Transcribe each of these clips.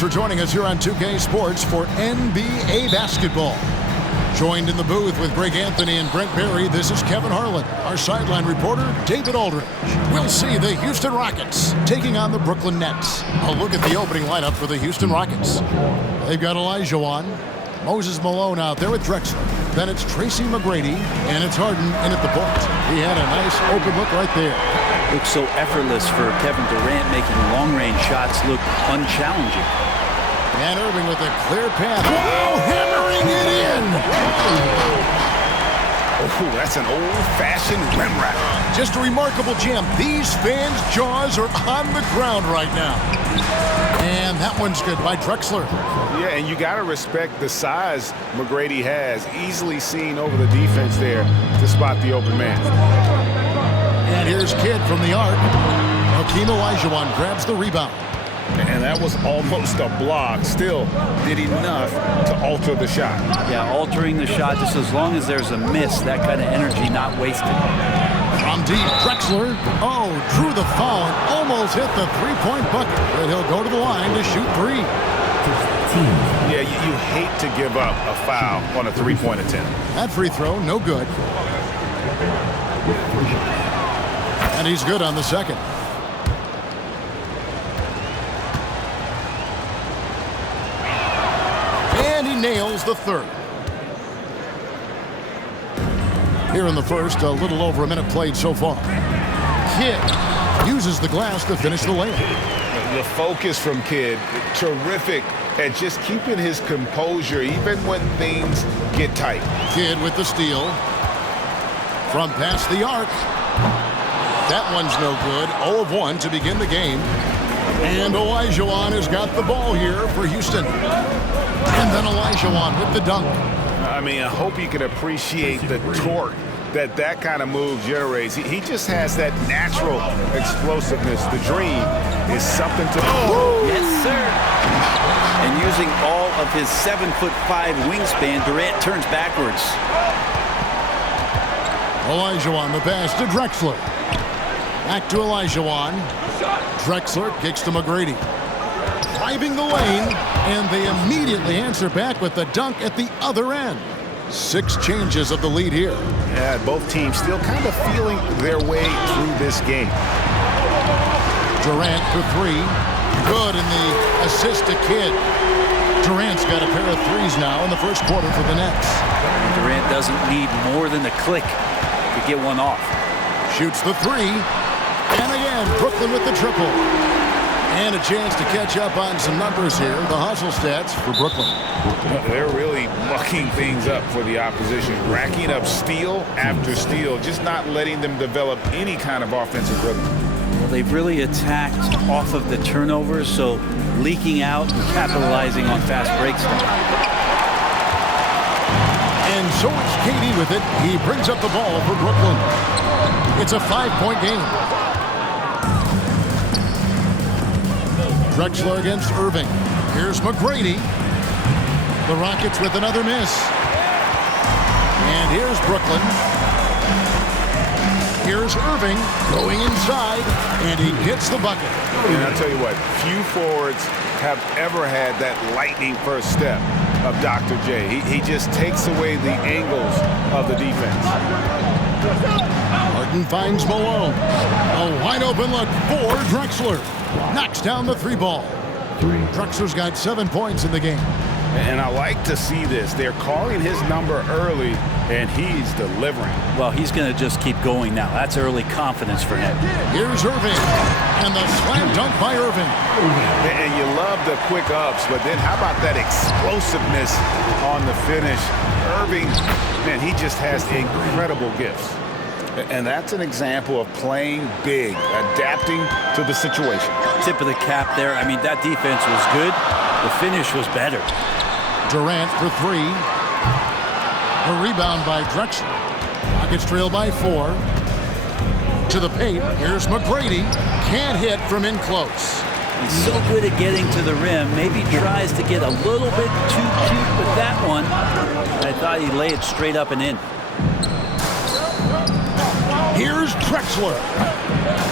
Thanks for joining us here on 2K Sports for NBA basketball. Joined in the booth with Greg Anthony and Brent Berry, this is Kevin Harlan. Our sideline reporter, David Aldridge. We'll see the Houston Rockets taking on the Brooklyn Nets. A look at the opening lineup for the Houston Rockets. They've got Olajuwon, Moses Malone out there with Drexler. Then it's Tracy McGrady, and it's Harden in at the point. He had a nice open look right there. Looks so effortless for Kevin Durant, making long-range shots look unchallenging. And Irving with a clear path. Wow, hammering it in! Oh, that's an old-fashioned rim wrap. Just a remarkable jam. These fans' jaws are on the ground right now. And that one's good by Drexler. Yeah, and you got to respect the size McGrady has. Easily seen over the defense there to spot the open man. And here's Kidd from the arc. Hakeem Olajuwon grabs the rebound. And that was almost a block. Still did enough to alter the shot. Yeah, altering the shot just as long as there's a miss. That kind of energy not wasted. From deep, Drexler. Oh, drew the foul and almost hit the three-point bucket. But he'll go to the line to shoot three. Yeah, you hate to give up a foul on a three-point attempt. That free throw, no good. And he's good on the second. And he nails the third. Here in the first, a little over a minute played so far. Kidd uses the glass to finish the layup. The focus from Kidd, terrific at just keeping his composure even when things get tight. Kidd with the steal. From past the arc. That one's no good. 0 of 1 to begin the game. And Olajuwon has got the ball here for Houston. And then Olajuwon with the dunk. I mean, I hope you can appreciate the torque that kind of move generates. He just has that natural explosiveness. The dream is something to... Oh, yes, sir. And using all of his 7'5" wingspan, Durant turns backwards. Olajuwon, the pass to Drexler. Back to Olajuwon. Drexler kicks to McGrady. Driving the lane, and they immediately answer back with the dunk at the other end. 6 changes of the lead here. Yeah, both teams still kind of feeling their way through this game. Durant for 3. Good in the assist to Kidd. Durant's got a pair of threes now in the first quarter for the Nets. Durant doesn't need more than a click to get one off. Shoots the 3. And again, Brooklyn with the triple. And a chance to catch up on some numbers here. The hustle stats for Brooklyn. They're really mucking things up for the opposition. Racking up steal after steal. Just not letting them develop any kind of offensive rhythm. Well, they've really attacked off of the turnovers, so leaking out and capitalizing on fast breaks. And so it's KD with it. He brings up the ball for Brooklyn. It's a 5-point game. Drexler against Irving. Here's McGrady. The Rockets with another miss. And here's Brooklyn. Here's Irving going inside, and he gets the bucket. And I'll tell you what, few forwards have ever had that lightning first step of Dr. J. He just takes away the angles of the defense. Harden finds Malone. A wide open look for Drexler. Knocks down the 3 ball. Drexler's got 7 points in the game. And I like to see this. They're calling his number early, and he's delivering. Well, he's going to just keep going now. That's early confidence for him. Here's Irving. And the slam dunk by Irving. And you love the quick ups, but then how about that explosiveness on the finish? Irving, man, he just has incredible gifts. And that's an example of playing big, adapting to the situation. Tip of the cap there. I mean, that defense was good. The finish was better. Durant for 3. A rebound by Drexler. Rockets trail by 4. To the paint. Here's McGrady. Can't hit from in close. He's so good at getting to the rim. Maybe tries to get a little bit too cute with that one. I thought he'd lay it straight up and in. Here's Drexler.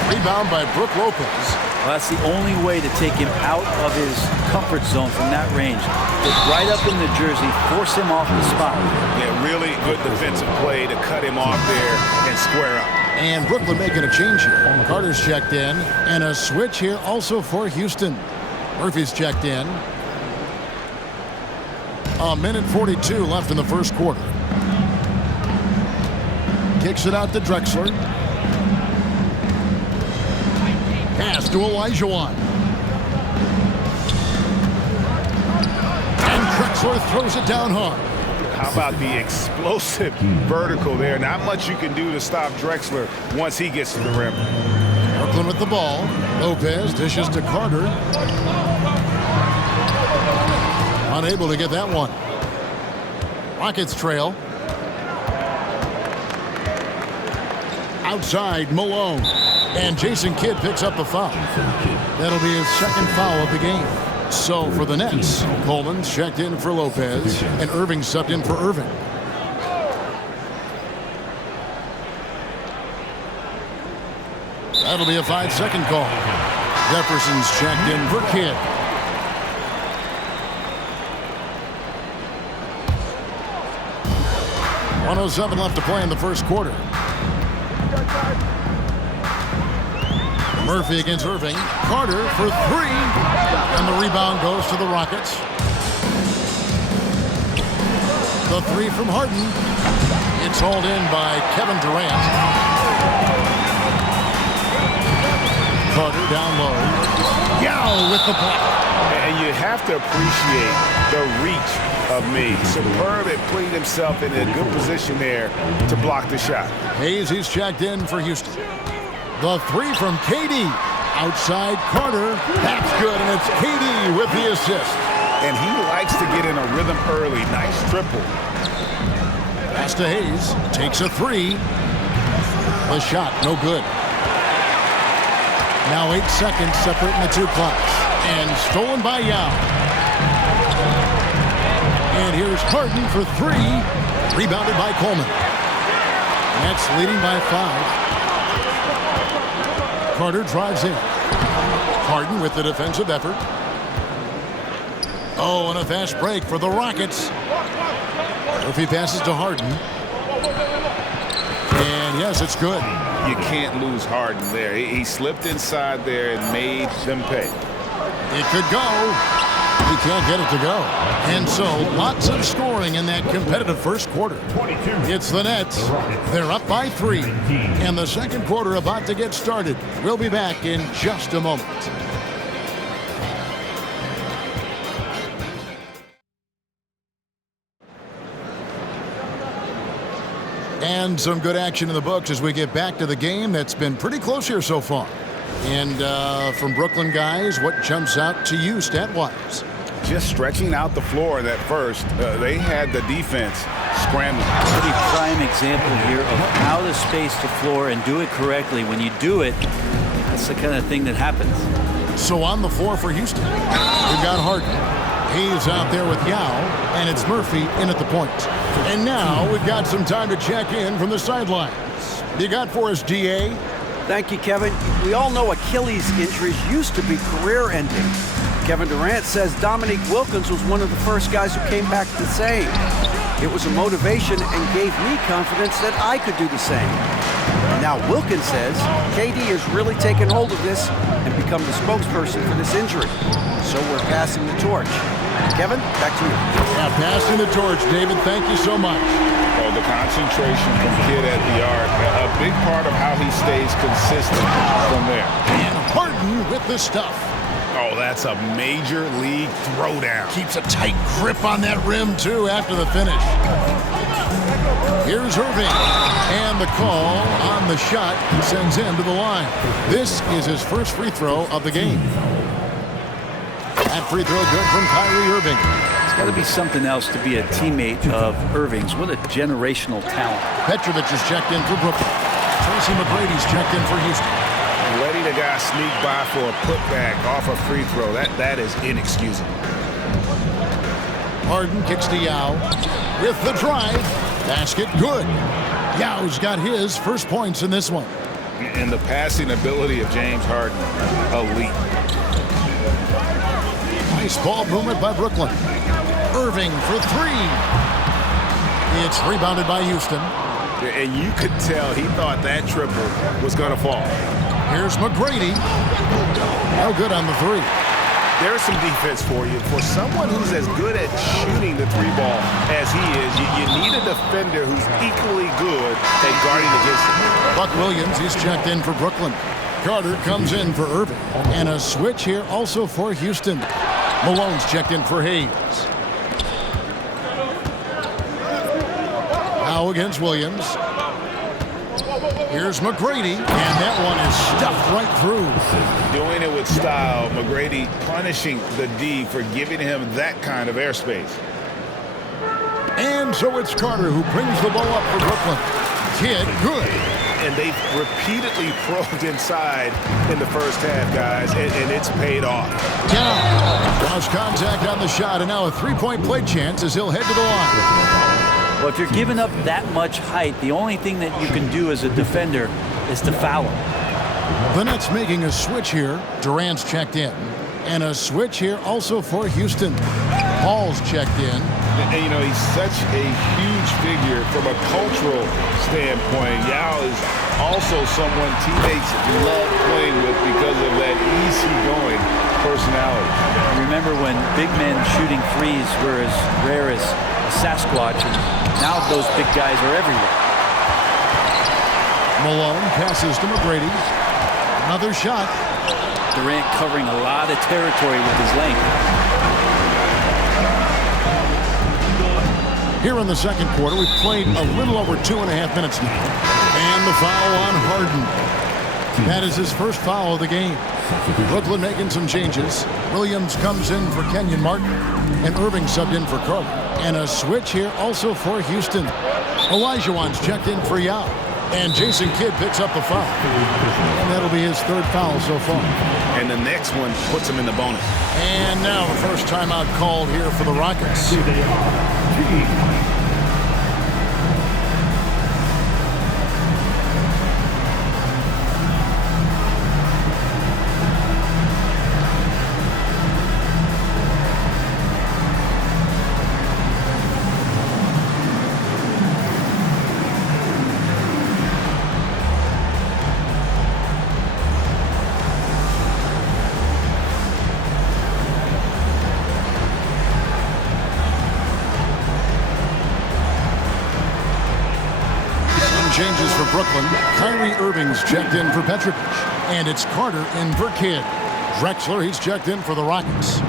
Rebound by Brook Lopez. Well, that's the only way to take him out of his comfort zone from that range. Get right up in the jersey, force him off the spot. Yeah, really good defensive play to cut him off there and square up. And Brooklyn making a change here. Carter's checked in, and a switch here also for Houston. Murphy's checked in. A minute 42 left in the first quarter. Kicks it out to Drexler. Pass to Olajuwon. And Drexler throws it down hard. How about the explosive vertical there? Not much you can do to stop Drexler once he gets to the rim. Brooklyn with the ball. Lopez dishes to Carter. Unable to get that one. Rockets trail. Outside, Malone. And Jason Kidd picks up the foul. That'll be his second foul of the game. So for the Nets, Coleman's checked in for Lopez, and Irving subbed in for Irving. That'll be a 5-second call. Jefferson's checked in for Kidd. .107 left to play in the first quarter. Murphy against Irving. Carter for three. And the rebound goes to the Rockets. The three from Harden. It's hauled in by Kevin Durant. Carter down low. Yao with the block. And you have to appreciate the reach of me. Superb at putting himself in a good position there to block the shot. Hayes, he's checked in for Houston. The three from KD. Outside Carter. That's good, and it's KD with the assist. And he likes to get in a rhythm early. Nice triple. Pass to Hayes. Takes a three. The shot, no good. Now 8 seconds separating the two clocks. And stolen by Yao. And here's Harden for three. Rebounded by Coleman. Nets leading by 5. Carter drives in. Harden with the defensive effort. Oh, and a fast break for the Rockets. Murphy passes to Harden. And yes, it's good. You can't lose Harden there. He slipped inside there and made them pay. It could go. He can't get it to go. And so, lots of scoring in that competitive first quarter. It's the Nets. They're up by 3. And the second quarter about to get started. We'll be back in just a moment. And some good action in the books as we get back to the game that's been pretty close here so far. And from Brooklyn guys, what jumps out to you stat-wise? Just stretching out the floor that first. They had the defense scrambling. Pretty prime example here of how to space the floor and do it correctly. When you do it, that's the kind of thing that happens. So on the floor for Houston, we've got Harden. Hayes out there with Yao, and it's Murphy in at the point. And now we've got some time to check in from the sidelines. You got for us, DA? Thank you, Kevin. We all know Achilles injuries used to be career-ending. Kevin Durant says Dominique Wilkins was one of the first guys who came back the same. It was a motivation and gave me confidence that I could do the same. Now Wilkins says KD has really taken hold of this and become the spokesperson for this injury. So we're passing the torch. Kevin, back to you. Yeah, passing the torch, David. Thank you so much. Oh, the concentration from Kidd at the arc, a big part of how he stays consistent from there. And Harden with the stuff. Oh, that's a major league throwdown. Keeps a tight grip on that rim, too, after the finish. Here's Irving. And the call on the shot sends him to the line. This is his first free throw of the game. That free throw good from Kyrie Irving. It's got to be something else to be a teammate of Irving's. What a generational talent. Petrovic is checked in for Brooklyn. Tracy McGrady's checked in for Houston. Letting a guy sneak by for a putback off a free throw, that is inexcusable. Harden kicks to Yao with the drive. Basket good. Yao's got his first points in this one. And the passing ability of James Harden, elite. Nice ball movement by Brooklyn. Irving for three. It's rebounded by Houston. And you could tell he thought that triple was going to fall. Here's McGrady. No good on the three. There's some defense for you. For someone who's as good at shooting the three ball as he is, you need a defender who's equally good at guarding against him. Buck Williams, he's checked in for Brooklyn. Carter comes in for Irving. And a switch here also for Houston. Malone's checked in for Hayes. Now against Williams. Here's McGrady, and that one is stuffed right through. Doing it with style. McGrady punishing the D for giving him that kind of airspace. And so it's Carter who brings the ball up for Brooklyn. Kid, good. And they've repeatedly probed inside in the first half, guys, and it's paid off. Down. Lost contact on the shot, and now a three-point play chance as he'll head to the line. Well, if you're giving up that much height, the only thing that you can do as a defender is to foul him. The Nets making a switch here. Durant's checked in. And a switch here also for Houston. Paul's checked in. And, you know, he's such a huge figure from a cultural standpoint. Yao is also someone teammates love playing with because of that easygoing personality. Remember when big men shooting threes were as rare as a Sasquatch, and now those big guys are everywhere. Malone passes to McGrady. Another shot. Durant covering a lot of territory with his length. Here in the second quarter, we've played a little over 2.5 minutes now. And the foul on Harden. That is his first foul of the game. Brooklyn making some changes. Williams comes in for Kenyon Martin. And Irving subbed in for Carter. And a switch here also for Houston. Olajuwon's checked in for Yao. And Jason Kidd picks up the foul. And that'll be his third foul so far. And the next one puts him in the bonus. And now the first timeout called here for the Rockets. Changes for Brooklyn. Kyrie Irving's checked in for Petrovic. And it's Carter in for Kidd. Drexler, he's checked in for the Rockets.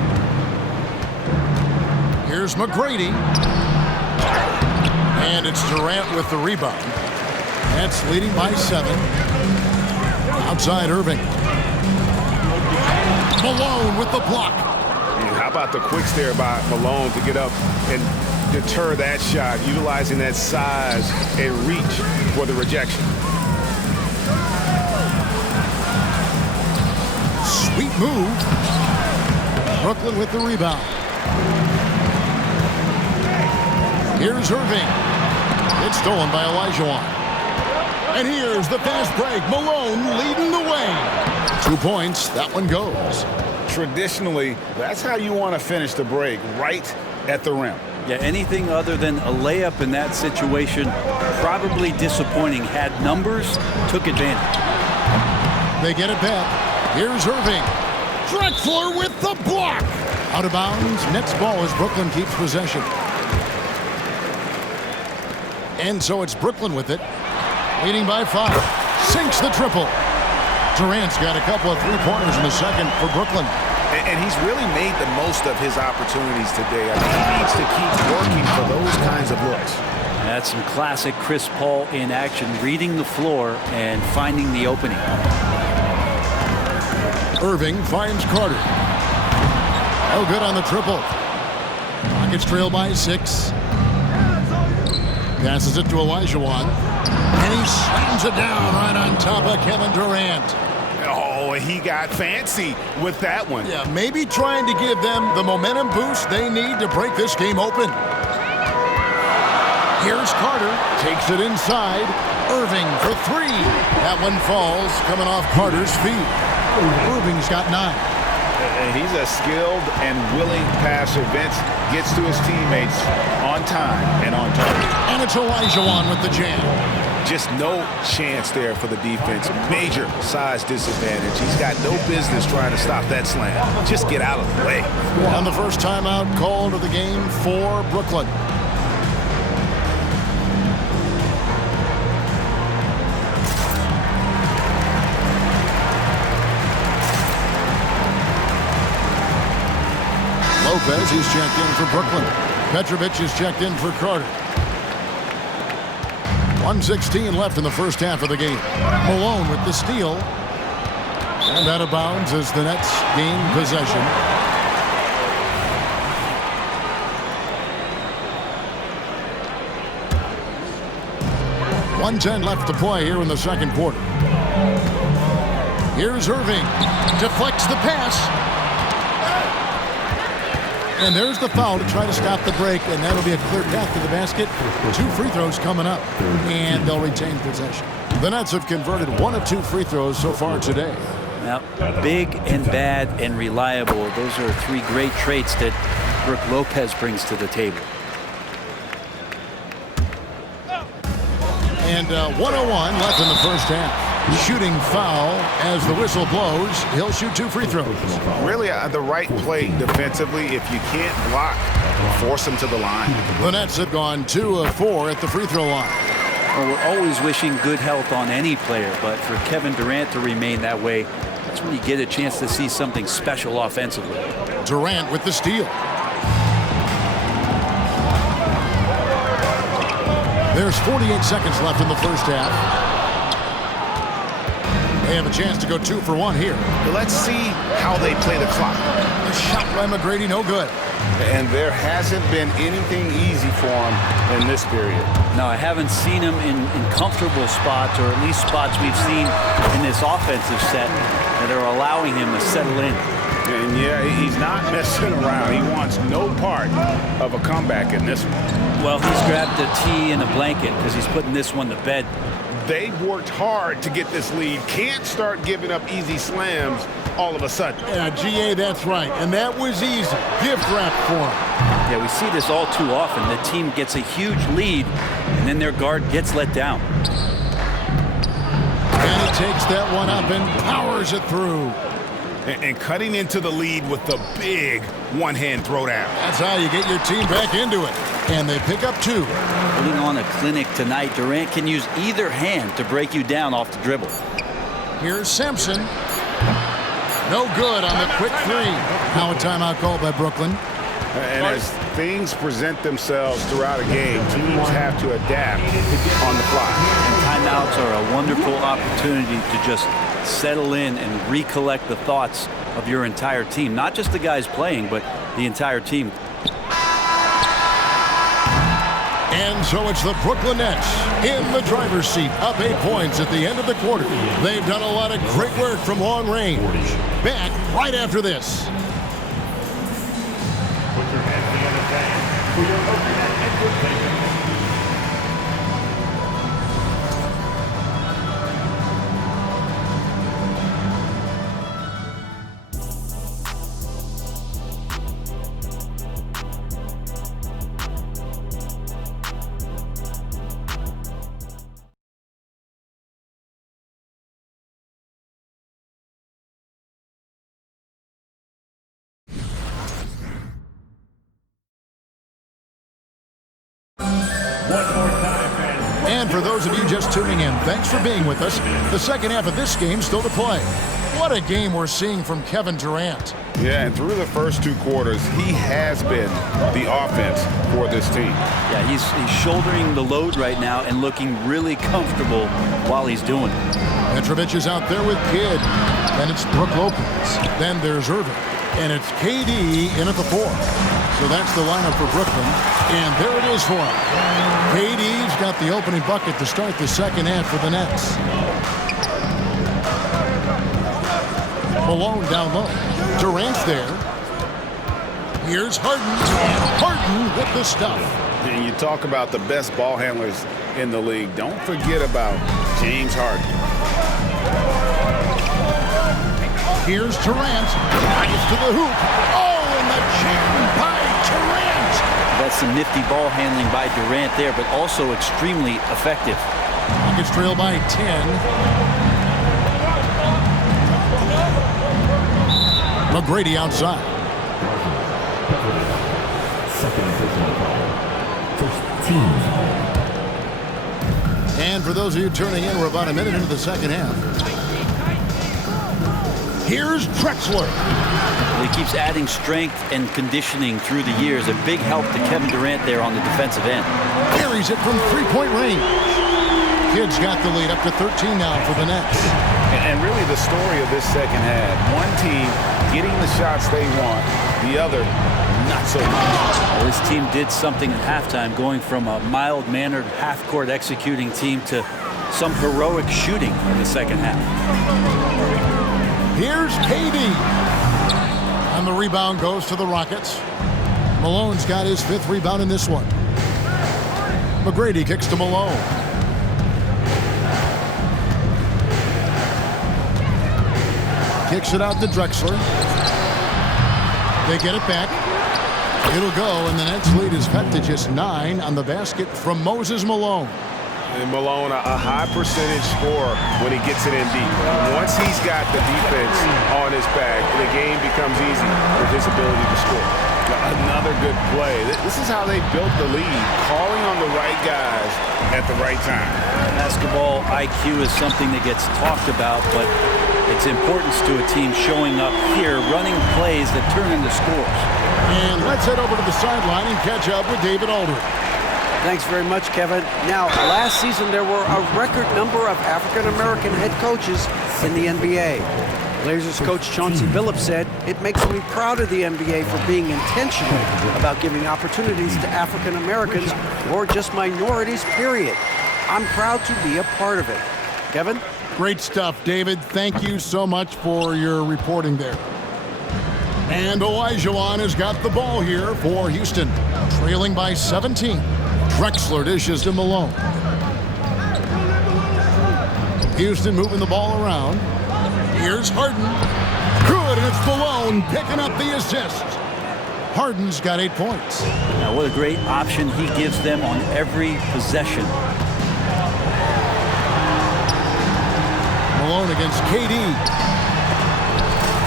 Here's McGrady. And it's Durant with the rebound. That's leading by 7. Outside Irving. Malone with the block. And how about the quick stare by Malone to get up and deter that shot, utilizing that size and reach for the rejection. Sweet move. Brooklyn with the rebound. Here's Irving. It's stolen by Olajuwon. And here's the fast break. Malone leading the way. 2 points. That one goes. Traditionally, that's how you want to finish the break, right at the rim. Yeah, anything other than a layup in that situation, probably disappointing. Had numbers, took advantage. They get it back. Here's Irving. Drexler with the block. Out of bounds. Nets ball as Brooklyn keeps possession. And so it's Brooklyn with it. Leading by 5. Sinks the triple. Durant's got a couple of three-pointers in the second for Brooklyn. And he's really made the most of his opportunities today. I mean, he needs to keep working for those kinds of looks. That's some classic Chris Paul in action, reading the floor and finding the opening. Irving finds Carter. Oh, good on the triple. Rockets trail by 6. Passes it to Olajuwon. And he slams it down right on top of Kevin Durant. Oh, he got fancy with that one. Yeah, maybe trying to give them the momentum boost they need to break this game open. Here's Carter. Takes it inside. Irving for three. That one falls, coming off Carter's feet. Irving's got 9. He's a skilled and willing passer. Vince gets to his teammates on time and on target. And it's Elijah with the jam. Just no chance there for the defense. Major size disadvantage. He's got no business trying to stop that slam. Just get out of the way. And the first timeout called of the game for Brooklyn. Lopez is checked in for Brooklyn. Petrovic is checked in for Carter. 1:16 left in the first half of the game. Malone with the steal. And out of bounds as the Nets gain possession. .110 left to play here in the second quarter. Here's Irving. Deflects the pass. And there's the foul to try to stop the break, and that'll be a clear path to the basket. 2 free throws coming up, and they'll retain possession. The Nets have converted 1 of 2 free throws so far today. Now, big and bad and reliable. Those are 3 great traits that Brook Lopez brings to the table. And 1:01 left in the first half. Shooting foul as the whistle blows. He'll shoot 2 free throws. Really the right play defensively. If you can't block, force him to the line. The Nets have gone 2 of 4 at the free throw line. Well, we're always wishing good health on any player, but for Kevin Durant to remain that way, that's when you get a chance to see something special offensively. Durant with the steal. There's 48 seconds left in the first half. They have a chance to go 2 for 1 here. Let's see how they play the clock. The shot by McGrady, no good. And there hasn't been anything easy for him in this period. No, I haven't seen him in comfortable spots, or at least spots we've seen in this offensive set that are allowing him to settle in. And yeah, he's not messing around. He wants no part of a comeback in this one. Well, he's grabbed a tee and a blanket because he's putting this one to bed. They've worked hard to get this lead. Can't start giving up easy slams all of a sudden. Yeah, Jayy, that's right. And that was easy. Gift wrap for him. Yeah, we see this all too often. The team gets a huge lead, and then their guard gets let down. And he takes that one up and powers it through. And cutting into the lead with the big one-hand throwdown. That's how you get your team back into it. And they pick up 2. Putting on a clinic tonight, Durant can use either hand to break you down off the dribble. Here's Simpson. No good on the quick 3. Now a timeout called by Brooklyn. And as things present themselves throughout a game, teams have to adapt on the fly. And timeouts are a wonderful opportunity to just settle in and recollect the thoughts of your entire team. Not just the guys playing, but the entire team. And so it's the Brooklyn Nets in the driver's seat, up 8 points at the end of the quarter. They've done a lot of great work from long range. Back right after this. Put your hands together for your opening expectation. And for those of you just tuning in, thanks for being with us. The second half of this game still to play. What a game we're seeing from Kevin Durant. Yeah, and through the first 2 quarters, he has been the offense for this team. Yeah, he's shouldering the load right now and looking really comfortable while he's doing it. Petrovic is out there with Kidd. Then it's Brook Lopez. Then there's Irving. And it's KD in at the 4. So that's the lineup for Brooklyn. And there it is for him. KD's got the opening bucket to start the second half for the Nets. Malone down low. Durant's there. Here's Harden. And Harden with the stuff. And you talk about the best ball handlers in the league. Don't forget about James Harden. Here's Durant. Nice to the hoop. Oh, and the jam by Durant. That's some nifty ball handling by Durant there, but also extremely effective. Rockets trail by 10. McGrady outside. And for those of you tuning in, we're about a minute into the second half. Here's Drexler. He keeps adding strength and conditioning through the years. A big help to Kevin Durant there on the defensive end. Carries it from three-point range. Kids got the lead up to 13 now for the Nets. And really the story of this second half, one team getting the shots they want, the other not so much. Well, this team did something at halftime, going from a mild-mannered half-court executing team to some heroic shooting in the second half. Here's KD. And the rebound goes to the Rockets. Malone's got his 5th rebound in this one. McGrady kicks to Malone. Kicks it out to Drexler. They get it back. It'll go, and the Nets lead is cut to just 9 on the basket from Moses Malone. And Malone, a high percentage scorer when he gets it in deep. Once he's got the defense on his back, the game becomes easy with his ability to score. Another good play. This is how they built the lead, calling on the right guys at the right time. Basketball IQ is something that gets talked about, but its importance to a team showing up here, running plays that turn into scores. And let's head over to the sideline and catch up with David Aldridge. Thanks very much, Kevin. Now, last season there were a record number of African-American head coaches in the NBA. Blazers coach Chauncey Billups said, "It makes me proud of the NBA for being intentional about giving opportunities to African-Americans or just minorities, period. I'm proud to be a part of it." Kevin? Great stuff, David. Thank you so much for your reporting there. And Olajuwon has got the ball here for Houston, trailing by 17. Drexler dishes to Malone. Houston moving the ball around. Here's Harden. Good, and it's Malone picking up the assist. Harden's got 8 points. Now, what a great option he gives them on every possession. Malone against KD.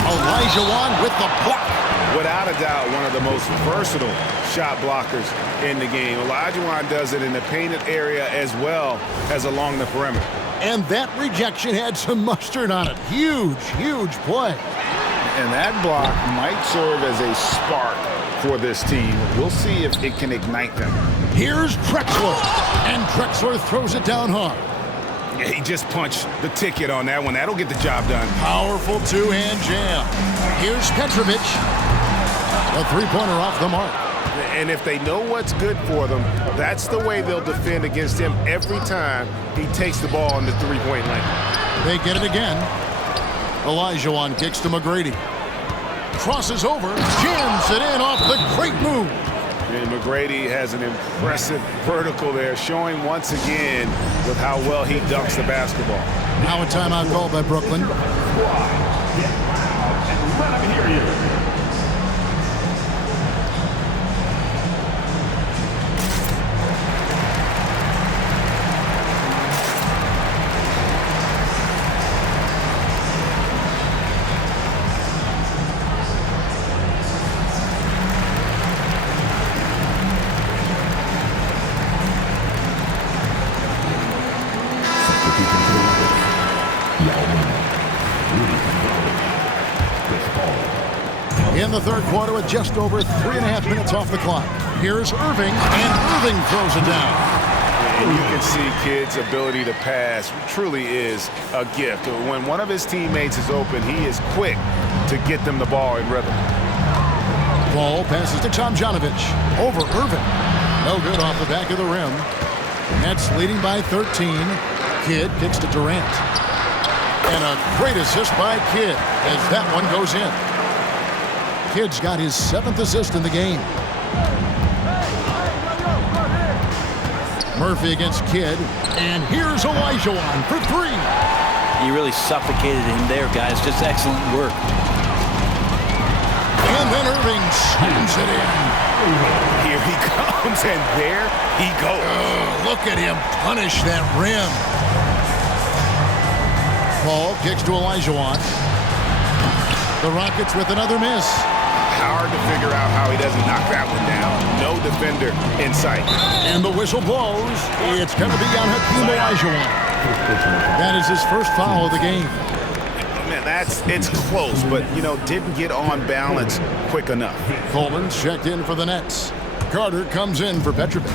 Olajuwon with the block. Without a doubt, one of the most versatile shot blockers in the game. Olajuwon does it in the painted area as well as along the perimeter. And that rejection had some mustard on it. Huge, huge play. And that block might serve as a spark for this team. We'll see if it can ignite them. Here's Drexler. And Drexler throws it down hard. Yeah, he just punched the ticket on that one. That'll get the job done. Powerful two-hand jam. Here's Petrovic. A three-pointer off the mark. And if they know what's good for them, that's the way they'll defend against him every time he takes the ball in the three-point lane. They get it again. Olajuwon kicks to McGrady. Crosses over, jams it in off the great move. And McGrady has an impressive vertical there, showing once again with how well he dunks the basketball. Now a timeout called by Brooklyn. In the third quarter with just over 3.5 minutes off the clock. Here's Irving, and Irving throws it down. And you can see Kidd's ability to pass truly is a gift. When one of his teammates is open, he is quick to get them the ball in rhythm. Ball passes to Tomjanovich. Over Irving. No good off the back of the rim. Nets leading by 13. Kidd kicks to Durant. And a great assist by Kidd as that one goes in. Kidd's got his 7th assist in the game. Murphy against Kidd. And here's Olajuwon for three. You really suffocated him there, guys. Just excellent work. And then Irving slams it in. Here he comes, and there he goes. Oh, look at him punish that rim. Paul kicks to Olajuwon. The Rockets with another miss. Hard to figure out how he doesn't knock that one down. No defender in sight. And the whistle blows. It's going to be on Hakeem Olajuwon. That is his first foul of the game. Man, it's close, but, didn't get on balance quick enough. Coleman's checked in for the Nets. Carter comes in for Petrovic.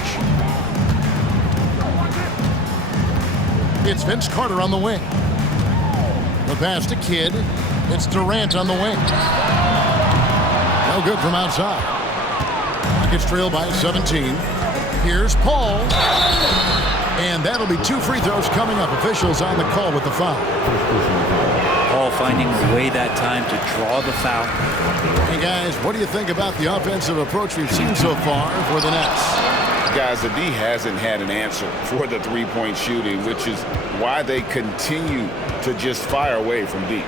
It's Vince Carter on the wing. The pass to Kidd. It's Durant on the wing. No good from outside. Rockets trail by 17. Here's Paul. And that'll be 2 free throws coming up. Officials on the call with the foul. Paul finding the way that time to draw the foul. Hey, guys, what do you think about the offensive approach we've seen so far for the Nets? Guys, the D hasn't had an answer for the three-point shooting, which is why they continue to just fire away from deep.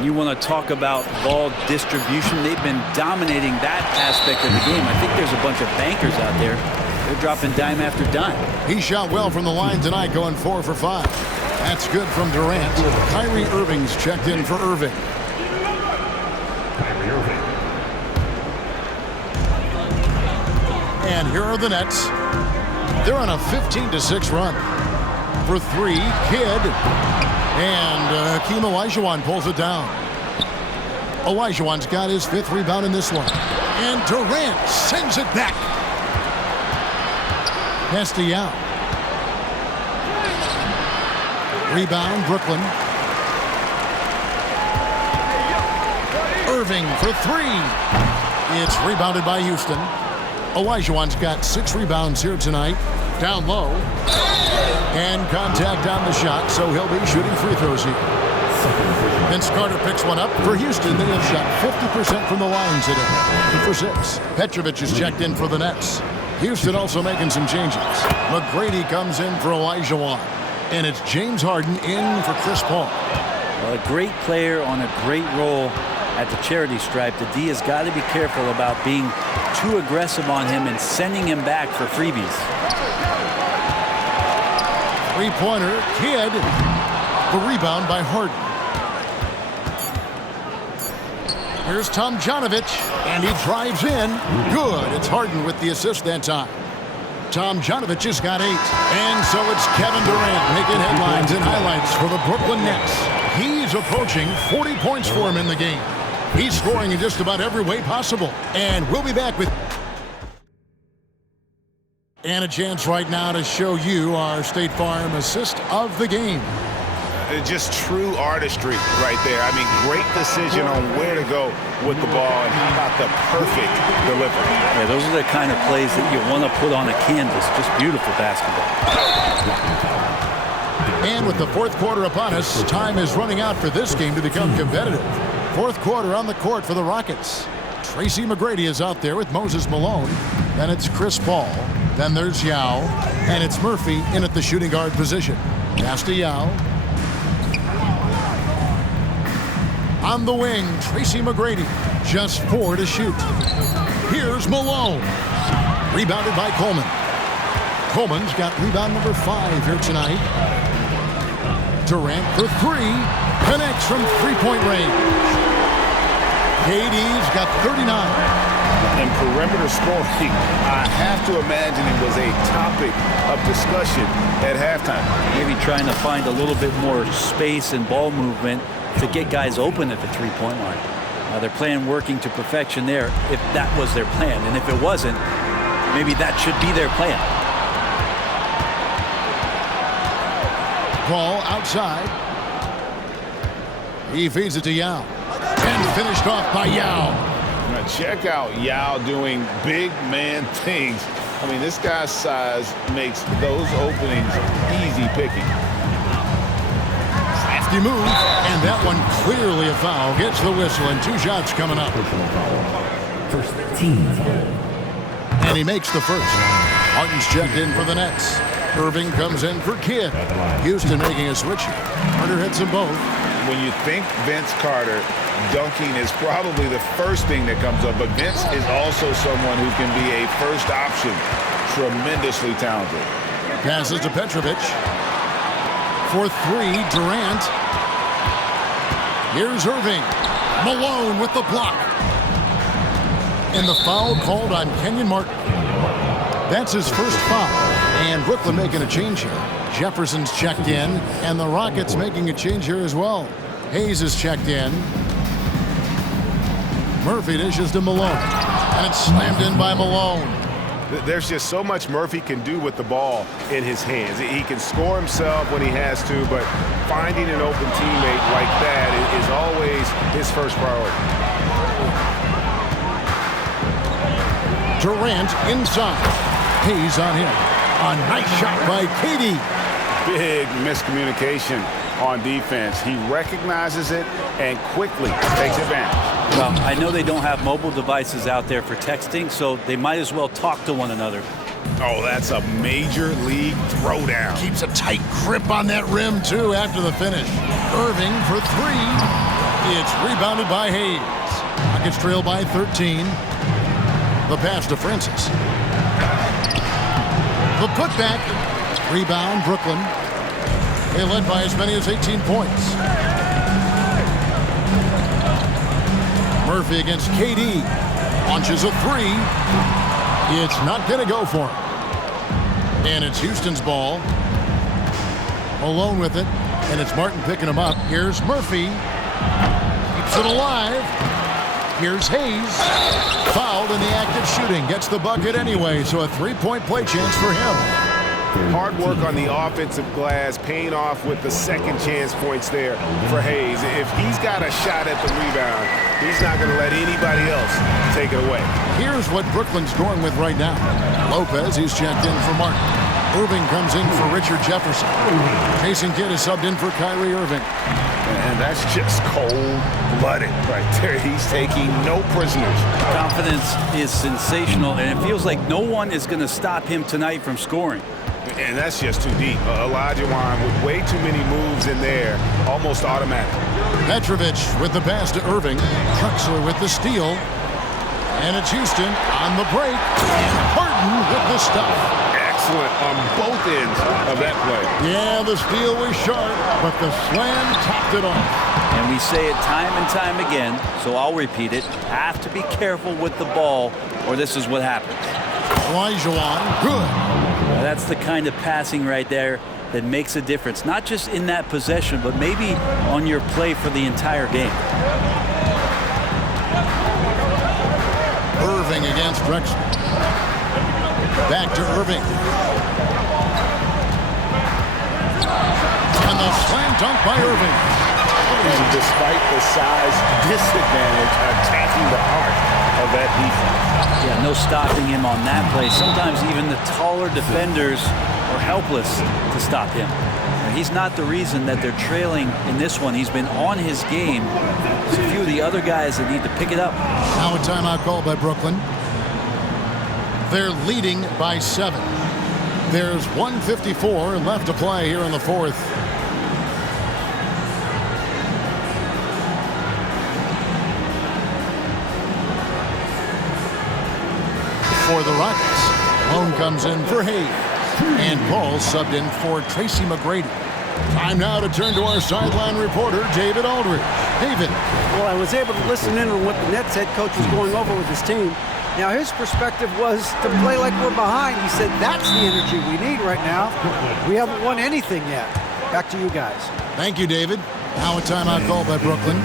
You want to talk about ball distribution. They've been dominating that aspect of the game. I think there's a bunch of bankers out there. They're dropping dime after dime. He shot well from the line tonight, going 4 for 5. That's good from Durant. Kyrie Irving's checked in for Irving. And here are the Nets. They're on a 15-6 run. For 3, Kidd. And Hakeem Olajuwon pulls it down. Olajuwon's got his 5th rebound in this one. And Durant sends it back. Pass to Yao. Rebound, Brooklyn. Irving for 3. It's rebounded by Houston. Olajuwon's got 6 rebounds here tonight. Down low. And contact on the shot, so he'll be shooting free throws here. Vince Carter picks one up for Houston. They have shot 50% from the line today. 2 for 6. Petrovic is checked in for the Nets. Houston also making some changes. McGrady comes in for Olajuwon. And it's James Harden in for Chris Paul. Well, a great player on a great role at the charity stripe. The D has got to be careful about being too aggressive on him and sending him back for freebies. Three-pointer, Kidd. The rebound by Harden. Here's Tomjanovich, and he drives in. Good. It's Harden with the assist that time. Tomjanovich has got 8. And so it's Kevin Durant making headlines and highlights for the Brooklyn Nets. He's approaching 40 points for him in the game. He's scoring in just about every way possible. And we'll be back with... And a chance right now to show you our State Farm assist of the game. Just true artistry right there. I mean, great decision on where to go with the ball, and how about the perfect delivery. Yeah, those are the kind of plays that you want to put on a canvas. Just beautiful basketball. And with the 4th quarter upon us, time is running out for this game to become competitive. 4th quarter on the court for the Rockets. Tracy McGrady is out there with Moses Malone. Then it's Chris Paul. Then there's Yao. And it's Murphy in at the shooting guard position. Pass to Yao. On the wing, Tracy McGrady. Just 4 to shoot. Here's Malone. Rebounded by Coleman. Coleman's got rebound number 5 here tonight. Durant for 3. Connects from 3-point range. KD's got 39. And perimeter scoring, I have to imagine it was a topic of discussion at halftime. Maybe trying to find a little bit more space and ball movement to get guys open at the 3-point line. They're playing working to perfection there if that was their plan. And if it wasn't, maybe that should be their plan. Ball outside. He feeds it to Yao. And finished off by Yao. Now check out Yao doing big man things. I mean, this guy's size makes those openings easy picking. Crafty move, and that one clearly a foul. Gets the whistle, and 2 shots coming up. First team. And he makes the first. Harden's checked in for the Nets. Irving comes in for Kidd. Houston making a switch here. Carter hits them both. When you think Vince Carter, dunking is probably the first thing that comes up, but Vince is also someone who can be a first option. Tremendously talented. Passes to Petrovic. For three, Durant. Here's Irving. Malone with the block. And the foul called on Kenyon Martin. That's his first foul. And Brooklyn making a change here. Jefferson's checked in, and the Rockets making a change here as well. Hayes is checked in. Murphy dishes to Malone. And it's slammed in by Malone. There's just so much Murphy can do with the ball in his hands. He can score himself when he has to, but finding an open teammate like that is always his first priority. Durant inside. Hayes on him. A nice shot by KD. Big miscommunication on defense. He recognizes it and quickly takes advantage. Well, I know they don't have mobile devices out there for texting, so they might as well talk to one another. Oh, that's a major league throwdown. Keeps a tight grip on that rim, too, after the finish. Irving for three. It's rebounded by Hayes. Rockets trail by 13. The pass to Francis. The putback. Rebound, Brooklyn. They led by as many as 18 points. Murphy against KD. Launches a three. It's not going to go for him. And it's Houston's ball. Malone with it. And it's Martin picking him up. Here's Murphy. Keeps it alive. Here's Hayes. Fouled in the act of shooting. Gets the bucket anyway, so a three-point play chance for him. Hard work on the offensive glass, paying off with the second chance points there for Hayes. If he's got a shot at the rebound, he's not going to let anybody else take it away. Here's what Brooklyn's going with right now. Lopez, he's checked in for Martin. Irving comes in for Richard Jefferson. Jason Kidd is subbed in for Kyrie Irving. And that's just cold-blooded right there. He's taking no prisoners. Confidence is sensational, and it feels like no one is going to stop him tonight from scoring. And that's just too deep. Elijah Wan with way too many moves in there, almost automatic. Petrovic with the pass to Irving. Truxler with the steal. And it's Houston on the break. And Harden with the stop. Excellent on both ends of that play. Yeah, the steal was sharp, but the slam topped it off. And we say it time and time again, so I'll repeat it. Have to be careful with the ball, or this is what happens. Elijah Wan, good. Now, that's the kind of passing right there that makes a difference, not just in that possession, but maybe on your play for the entire game. Irving against Drexler. Back to Irving. And the slam dunk by Irving. And despite the size disadvantage, attacking the heart of that defense. Yeah, no stopping him on that play. Sometimes even the taller defenders are helpless to stop him. He's not the reason that they're trailing in this one. He's been on his game. There's a few of the other guys that need to pick it up. Now a timeout called by Brooklyn. They're leading by 7. There's 1:54 left to play here in the fourth. For the Rockets, Malone comes in for Hayes. And Paul subbed in for Tracy McGrady. Time now to turn to our sideline reporter, David Aldridge. David. Well, I was able to listen in on what the Nets head coach was going over with his team. Now, his perspective was to play like we're behind. He said, that's the energy we need right now. We haven't won anything yet. Back to you guys. Thank you, David. Now a timeout called by Brooklyn.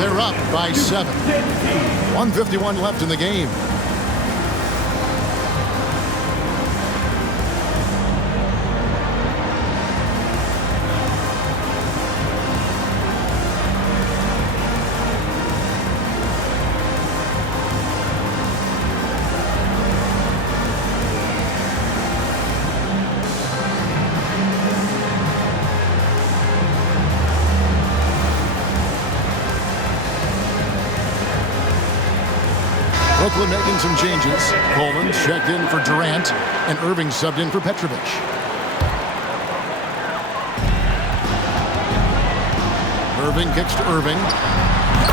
They're up by 7. 1:51 left in the game. Brooklyn making some changes. Coleman's checked in for Durant. And Irving subbed in for Petrovic. Irving kicks to Irving.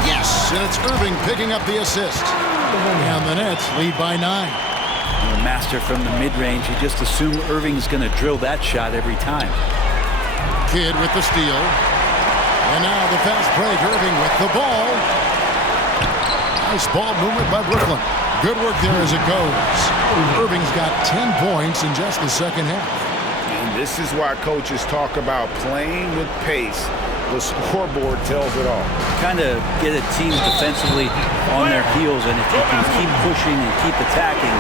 Yes, and it's Irving picking up the assist. And the Nets lead by 9. A master from the mid-range. You just assume Irving's going to drill that shot every time. Kidd with the steal. And now the fast break. Irving with the ball. Nice ball movement by Brooklyn. Good work there as it goes. Irving's got 10 points in just the second half. And this is why coaches talk about playing with pace. The scoreboard tells it all. Kind of get a team defensively on their heels, and if you can keep pushing and keep attacking,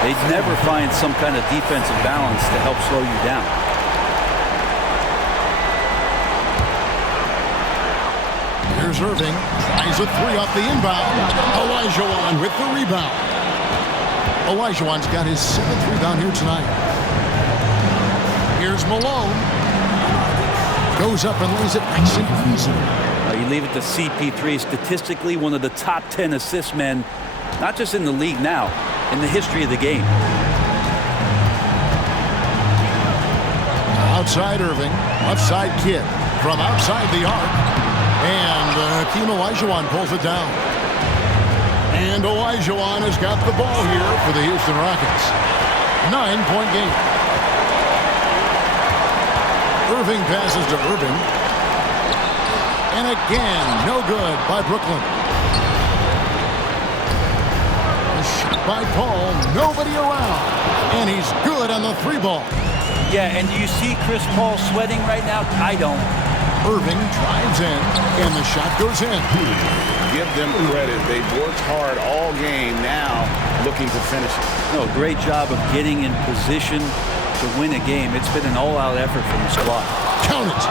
they'd never find some kind of defensive balance to help slow you down. Here's Irving. Tries a three off the inbound. Olajuwon with the rebound. Olajuwon's got his 7th rebound here tonight. Here's Malone. Goes up and lays it nice and easy. You leave it to CP3, statistically one of the top 10 assist men, not just in the league now, in the history of the game. Outside Irving, left side Kidd from outside the arc, and Hakeem Olajuwon pulls it down. And Olajuwon has got the ball here for the Houston Rockets. 9-point game. Irving passes to Irving. And again, no good by Brooklyn. A shot by Paul, nobody around. And he's good on the 3-ball. Yeah, and do you see Chris Paul sweating right now? I don't. Irving drives in, and the shot goes in. Give them credit. They've worked hard all game, now looking to finish it. No, great job of getting in position to win a game. It's been an all-out effort from the squad. Count it.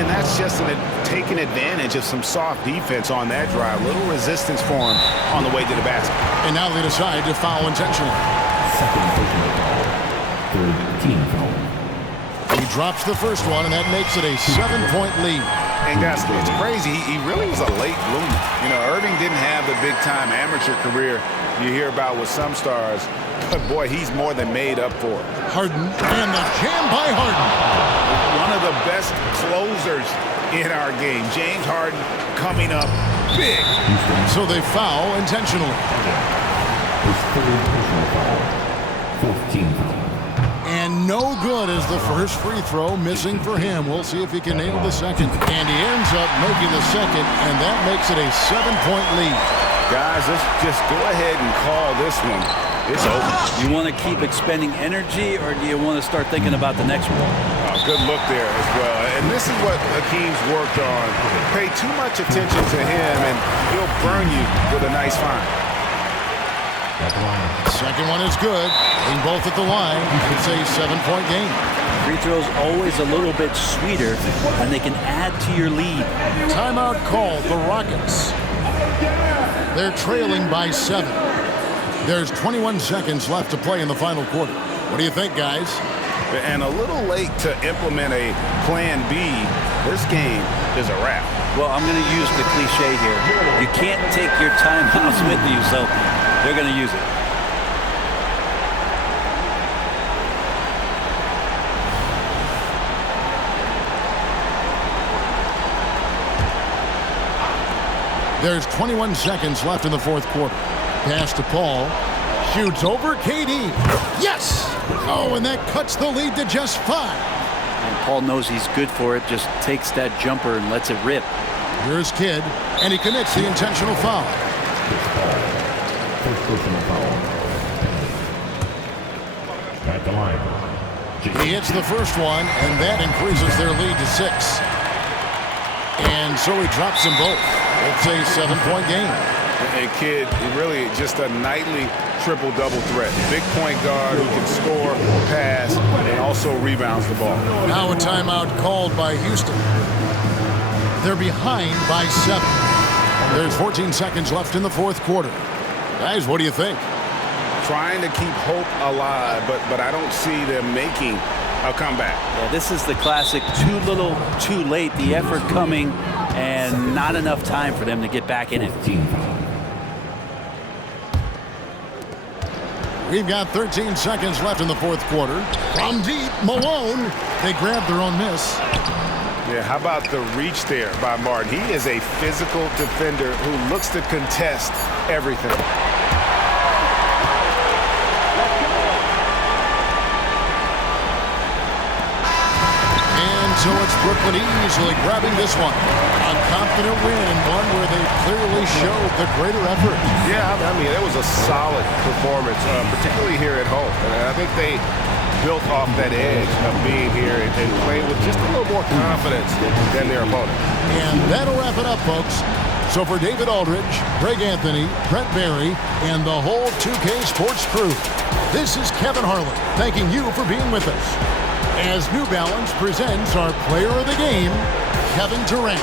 And that's just taking advantage of some soft defense on that drive. Little resistance for him on the way to the basket. And now they decide to foul intentionally. Second personal foul. Third team foul. He drops the first one, and that makes it a 7-point lead. And guys, it's crazy. He really was a late bloomer. You know, Irving didn't have the big-time amateur career you hear about with some stars. But, boy, he's more than made up for it. Harden, and the jam by Harden. One of the best closers in our game. James Harden coming up big. So they foul intentionally. His third personal foul. Fourth team foul. And no good is the first free throw missing for him. We'll see if he can nail the second. And he ends up making the second, and that makes it a 7-point lead. Guys, let's just go ahead and call this one. It's over. You want to keep expending energy, or do you want to start thinking about the next one? Good look there as well. And this is what Hakeem's worked on. Pay too much attention to him, and he'll burn you with a nice find. Second one is good. Being both at the line, it's a 7-point game. Free throws always a little bit sweeter when they can add to your lead. Timeout called, the Rockets. They're trailing by 7. There's 21 seconds left to play in the final quarter. What do you think, guys? And a little late to implement a plan B. This game is a wrap. Well, I'm going to use the cliche here. You can't take your timeouts with you, so they're going to use it. There's 21 seconds left in the fourth quarter. Pass to Paul. Shoots over KD. Yes! Oh, and that cuts the lead to just 5. And Paul knows he's good for it, just takes that jumper and lets it rip. Here's Kidd, and he commits the intentional foul. First personal foul. At the line. He hits the first one, and that increases their lead to 6. And so he drops them both. It's a 7-point game. And Kidd, really just a nightly triple-double threat. Big point guard who can score, pass, and also rebounds the ball. Now a timeout called by Houston. They're behind by 7. There's 14 seconds left in the fourth quarter. Guys, what do you think? Trying to keep hope alive, but I don't see them making a comeback. Yeah, this is the classic too little, too late. The effort coming and not enough time for them to get back in it. We've got 13 seconds left in the fourth quarter. From deep, Malone. They grab their own miss. Yeah, how about the reach there by Martin? He is a physical defender who looks to contest everything. So it's Brooklyn easily grabbing this one. A confident win, one where they clearly showed the greater effort. Yeah, I mean, it was a solid performance, particularly here at home. And I think they built off that edge of being here and playing with just a little more confidence than their opponent. And that'll wrap it up, folks. So for David Aldridge, Greg Anthony, Brent Barry, and the whole 2K Sports crew, this is Kevin Harlan thanking you for being with us, as New Balance presents our player of the game, Kevin Durant.